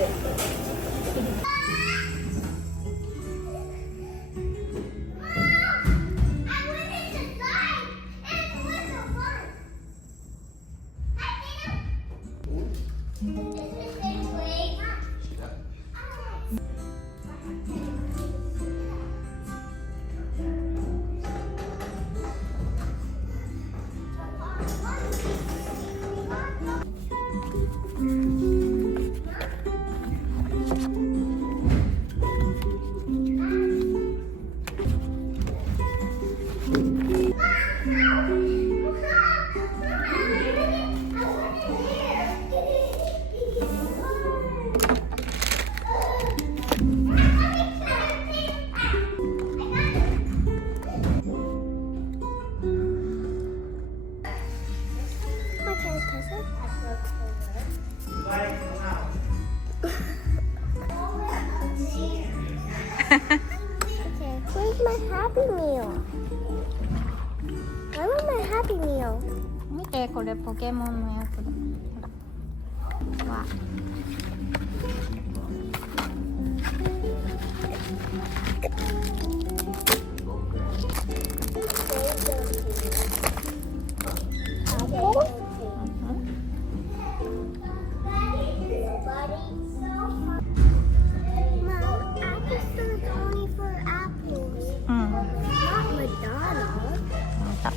it. Okay, where's my Happy Meal? I want my Happy Meal. 見て、これポケモンのやつだ。ほら。わ。Apple? Mom, Apple Store is only for apples, うん。 not McDonald's. また。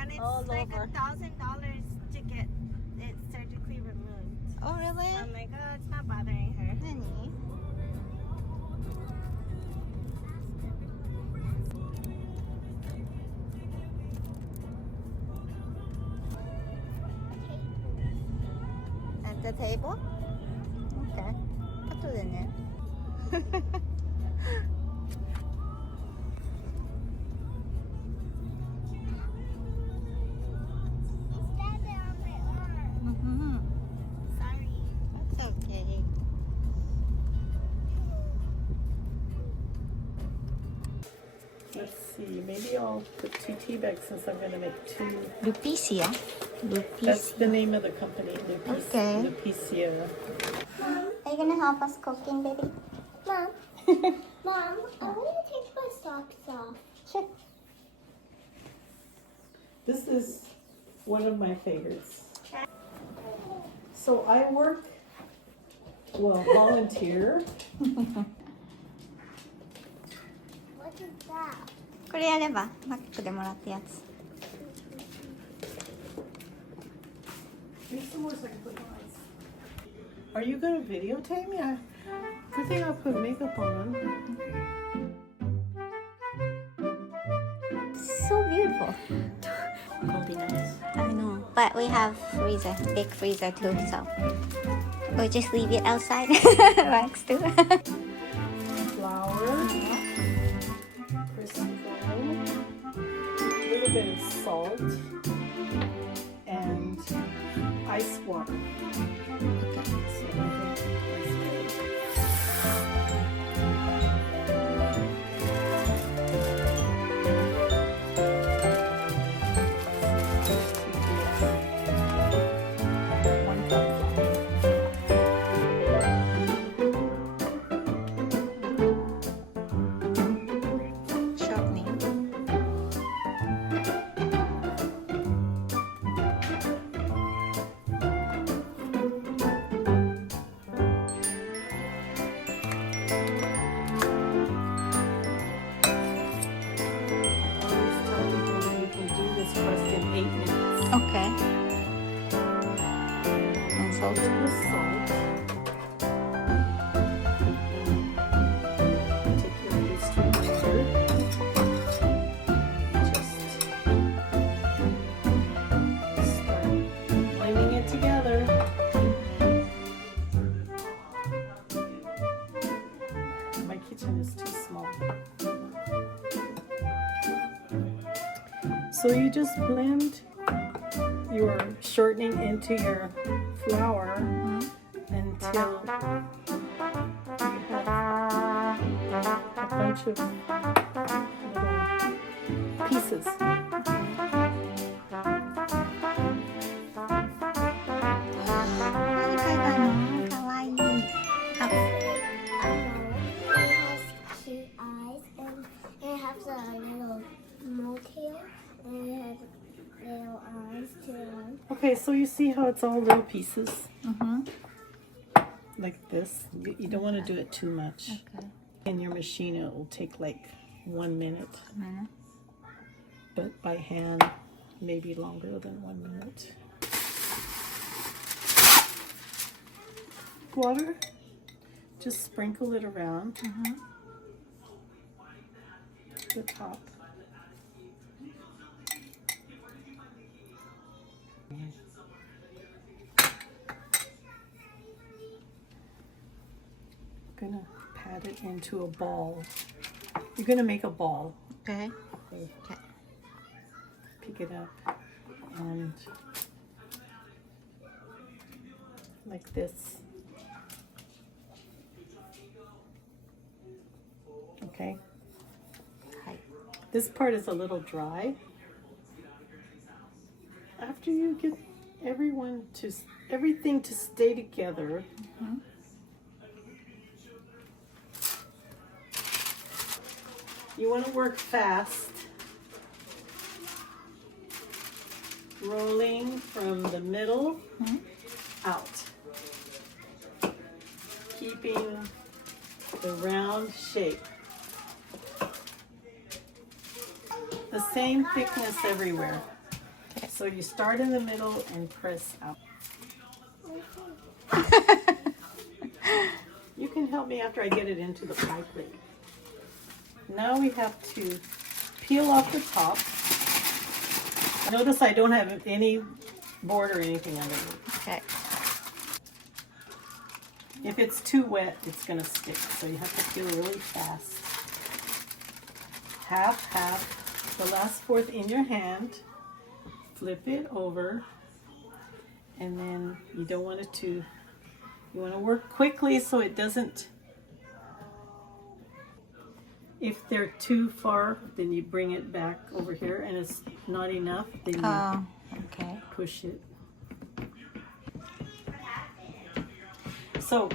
And it's All like over. $1,000 to get it surgically removed. Oh, really? I'm like, oh, it's not bothering her. 何？ At the table? Okay. 後でね。Mhm. Sorry. That's okay. Let's see. Maybe I'll put 2 tea bags since I'm going to make 2. Lupicia. That's the name of the company. Okay. Lupicia. Are you gonna help us cooking, baby? Mom, Mom, I want to take my socks off. Sure. This is one of my favorites. So I work, volunteer. What is that? これやれば、マックでもらったやつ。 Here's some more so I can put my eyes. Are you going to videotape me? Good thing I put makeup on. So beautiful. It'll be nice. I know. But we have freezer, big freezer too, so we'll just leave it outside. Wax too. Flour. Crispy foam. A little bit of salt. And ice water. So I think that's good. One cup Shortening. Okay. And salt. With salt. Take kitchen is too small. So you just blend your shortening into your flour until you have a bunch of little pieces. It has 2 eyes and it has a little motail and it has little eyes too. Okay, so you see how it's all little pieces? Like this. You don't want to do it too much. Okay. In your machine, it will take like 1 minute. But by hand, maybe longer than 1 minute. Water, just sprinkle it around the top. Gonna pat it into a ball. You're gonna make a ball. Okay. Okay. Pick it up and like this. Okay. This part is a little dry. After you get everything to stay together, you want to work fast, rolling from the middle out, keeping the round shape. The same thickness everywhere. So you start in the middle and press out. You can help me after I get it into the pie plate. Now we have to peel off the top. Notice I don't have any board or anything underneath. Okay. If it's too wet, it's going to stick. So you have to peel really fast. Half. The last fourth in your hand. Flip it over. And then you don't want it to, you want to work quickly so it doesn't. If they're too far, then you bring it back over here, and it's not enough, then you okay. push it. So,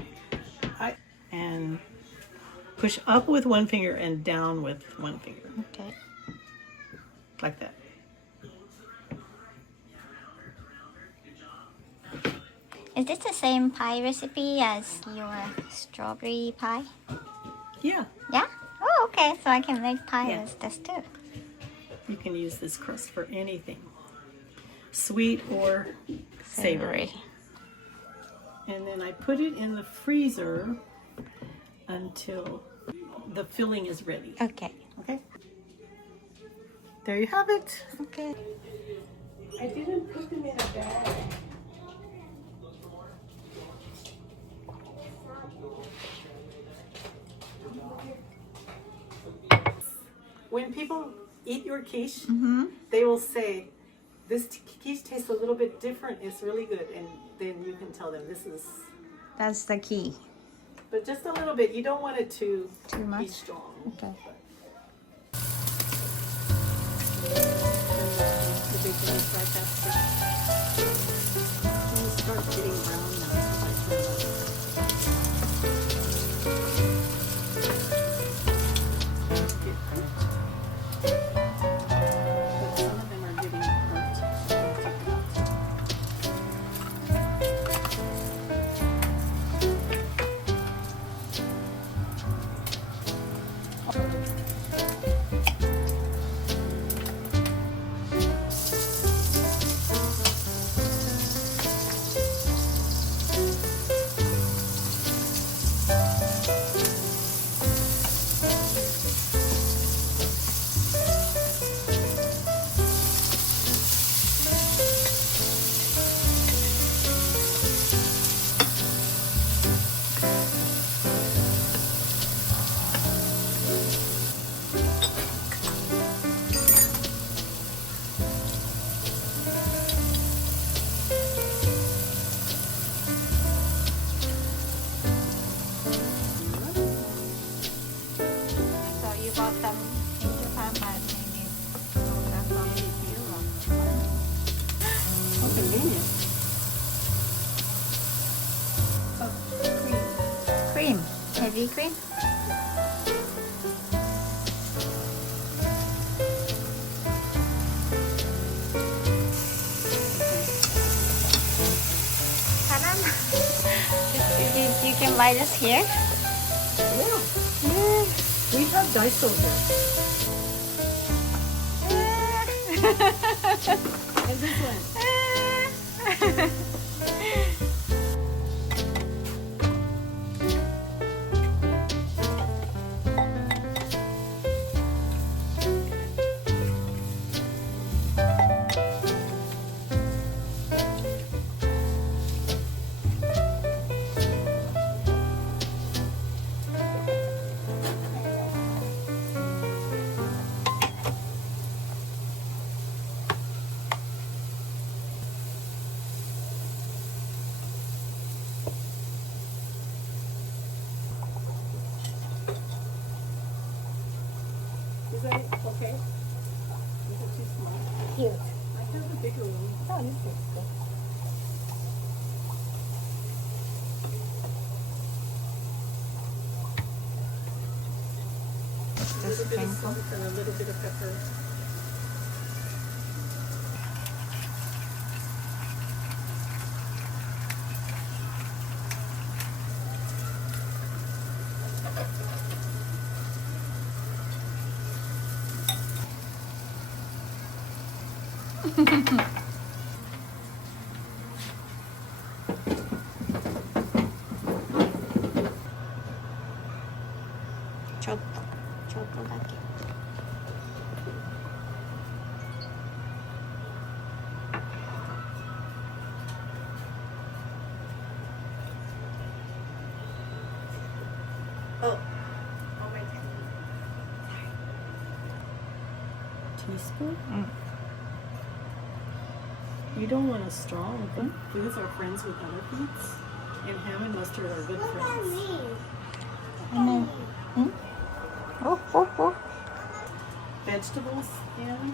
and push up with one finger and down with one finger. Okay. Like that. Is this the same pie recipe as your strawberry pie? Yeah. Yeah? Oh, okay. So I can make pie Yeah. with this too. You can use this crust for anything. Sweet or savory. And then I put it in the freezer until the filling is ready. Okay. Okay? There you have it. Okay. I didn't put them in a bag. When people eat your quiche, they will say, this quiche tastes a little bit different. It's really good. And then you can tell them this is... That's the key. But just a little bit. You don't want it to Too much? be strong. Okay. The bacon is right after. When it starts getting brown now, I turn it on. But some of them are getting burnt. bought them in Japan, but maybe they're from Europe. How convenient. Oh, cream. Cream. Heavy cream. Kanan. You can buy this here. Yeah. We have Daiso here. And this one. Is that okay? Is it too small? Cute. I have a bigger one. Oh, this is good. A little bit of salt and a little bit of pepper. Chocolateだけ. Oh, my teaspoon? You don't want a straw with them. Foods are friends with other foods. And ham and mustard are good What does that friends. mean? And then, oh. Vegetables, and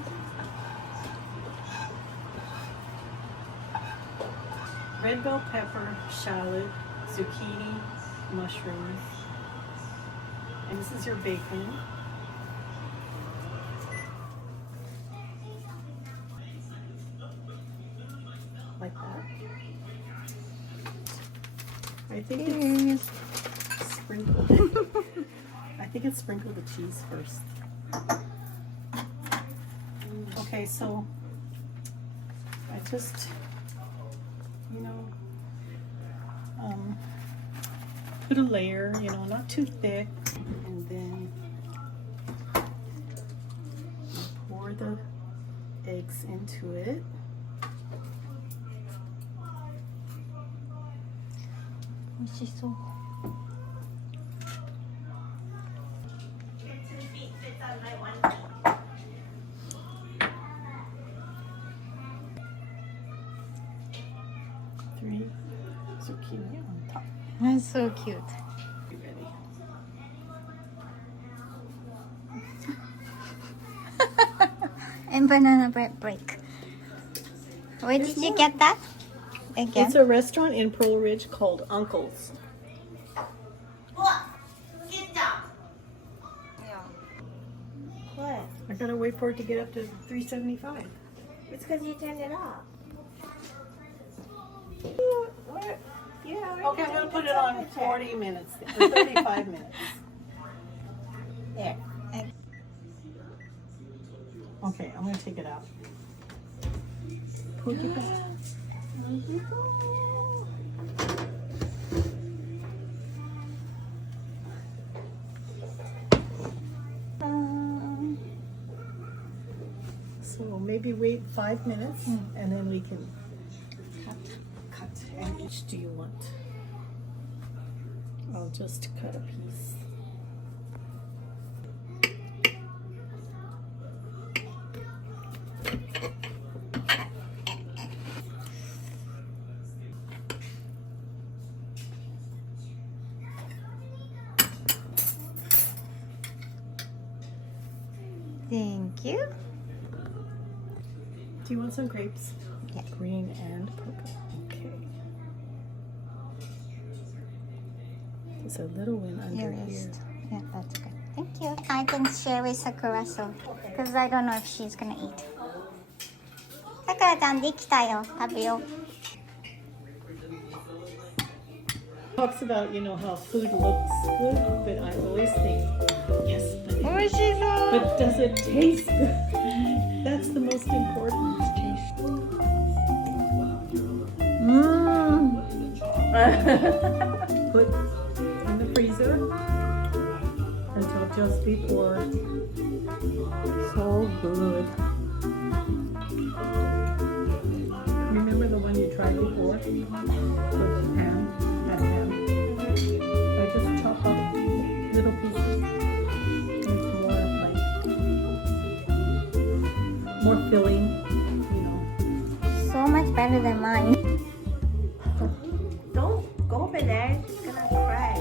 red bell pepper, shallot, zucchini, mushrooms. And this is your bacon. Like that. I think it's sprinkled. I think it's sprinkled the cheese first. Okay, so I just, put a layer, not too thick, and then pour the eggs into it. Oishishou. Three zucchini on top. That's so cute. Be ready. And banana bread break. Where did you get that? Again? It's a restaurant in Pearl Ridge called Uncle's. What? I gotta wait for it to get up to 375. It's because you turned it off. Okay, I'm gonna put it on 40 minutes, or 35 minutes. There. Okay, I'm gonna take it out. Put it back. So maybe wait 5 minutes, and then we can cut. And each do you want? I'll just cut a piece. Thank you. Do you want some grapes? Yeah. Green and purple. Okay. There's a little one under Here here. is. Yeah, that's good. Thank you. I can share with Sakura so because I don't know if she's gonna eat. Sakura ちゃんできたよ。食べよう。Talks about, you know, how food looks good, but I always think, yes, but, 美味しそう。 but does it taste good? That's the most important. Put in the freezer until just before. So good. Remember the one you tried before? With the ham? That ham? I just chop up little pieces. It's more like more filling, you know. So much better than mine. Don't go over there. She's gonna cry.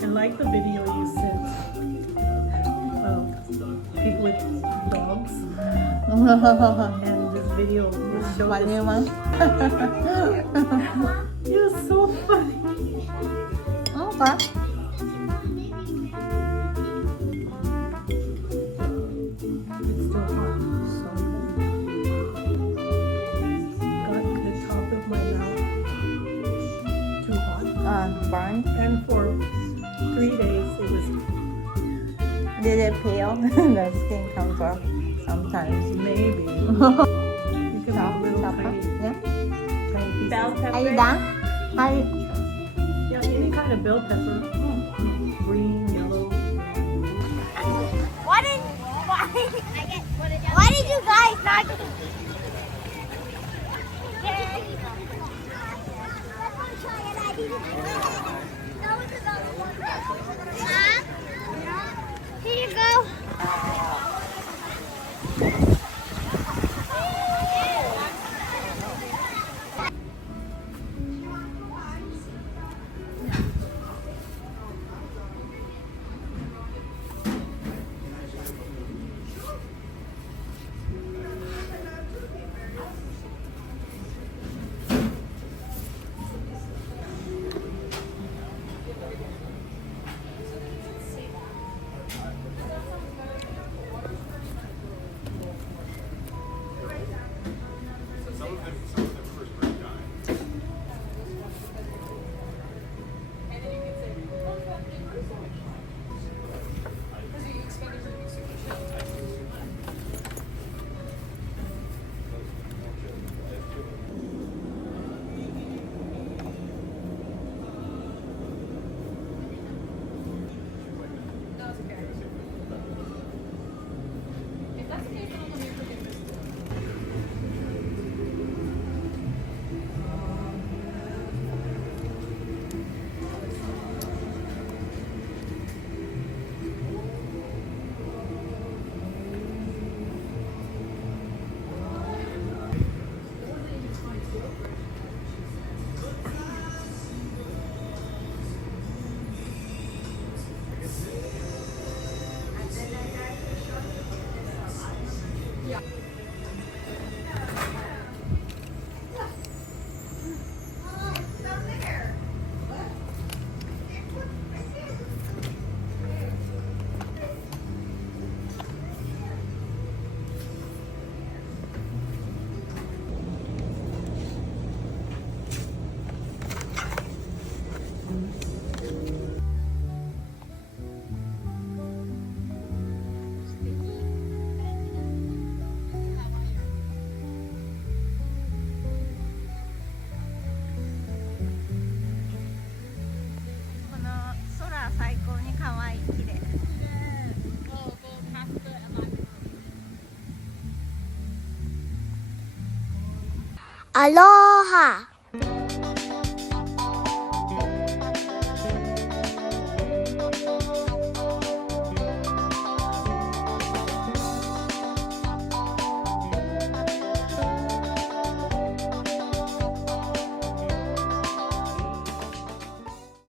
I like the video you sent of people with dogs. And this video will show Funny this. one. You're so funny. Okay. It's still hot. So got the top of my mouth too hot. Burn. And for 3 days it was Did it peel? The skin comes off sometimes. maybe. You can Chop, have little chop, tiny, yeah. tiny pieces. Bell pepper. Are you done? Yeah, any kind of bell pepper. Green, yellow. Why did you guys not? Here you go. Aloha.